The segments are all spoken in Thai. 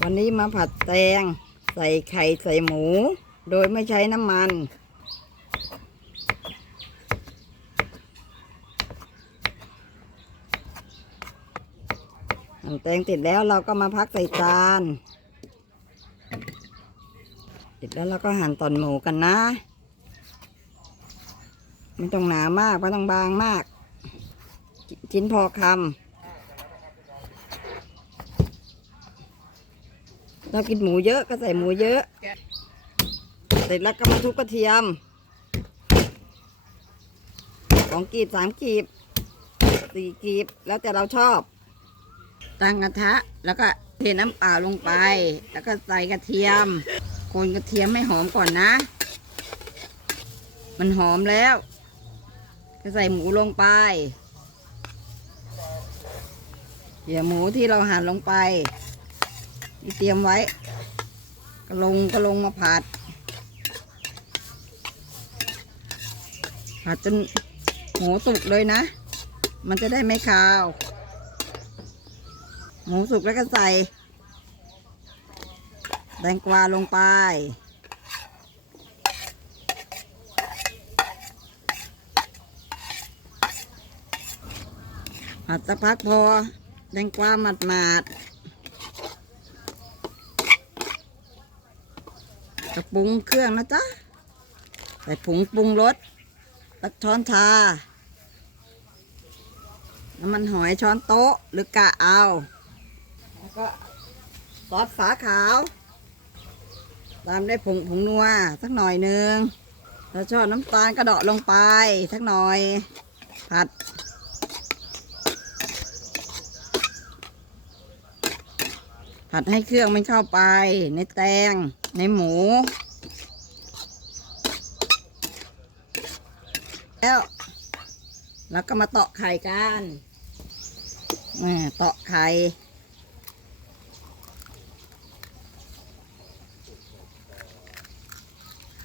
วันนี้มาผัดแตง ใส่ไข่ใส่หมู โดยไม่ใช้น้ำมันหั่นแตงติดแล้วเราก็มาพักใส่จานติดแล้วเราก็หั่นตอนหมูกันนะ ไม่ต้องหนามากไม่ต้องบางมาก ชิ้นพอคำ เรากินหมูเยอะก็ใส่หมูเยอะ เสร็จแล้วก็มาทุบกระเทียมสองกีบสามกีบสี่กีบแล้วแต่เราชอบ ตั้งกระทะ แล้วก็เทน้ำเปล่าลงไป แล้วก็ใส่กระเทียม คนกระเทียมให้หอมก่อนนะ มันหอมแล้วก็ใส่หมูลงไปเดี๋ยวหมูที่เราหั่นลงไป ที่เตรียมไว้ก็ลงก็ลงมาผัดผัดจนหมูสุกเลยนะ มันจะได้ไม่คาว หมูสุกแล้วก็ใส่ แตงกวาลงไป ผัดสักพักพอ แตงกวาหมาดหมาดๆ กระปรุงเครื่องนะจ๊ะ ใส่ผงปรุงรสตักช้อนชา น้ำมันหอยช้อนโต๊ะหรือกะเอา แล้วก็ซอสฝาขาว ตามด้ผงผงนัวสักหน่อยหนึ่งถ้าชอบน้ำตาลกระดาะลงไปสักหน่อย ผัดผัดให้เครื่องมันเข้าไปในแตง ในหมู แล้ว แล้วก็มาตาะไข่กันตาะไข่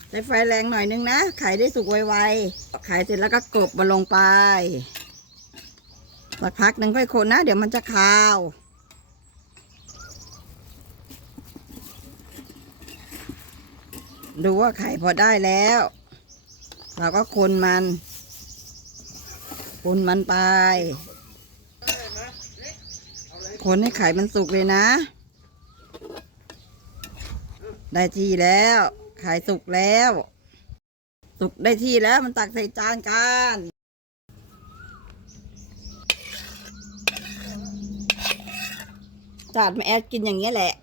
ใช้ไฟแรงหน่อยนึงนะ ไข่ได้สุกไวๆตาะไข่เสร็จแล้วก็กบมาลงไปสักพักหนึ่งค่อยคนนะ เดี๋ยวมันจะคาว ดูว่าไข่พอได้แล้ว เราก็คนมัน คนมันไป คนให้ไข่มันสุกเลยนะ ได้ที่แล้ว ไข่สุกแล้ว สุกได้ที่แล้วมันตักใส่จานกันจานแม่แอดกินอย่างนี้ยแหละ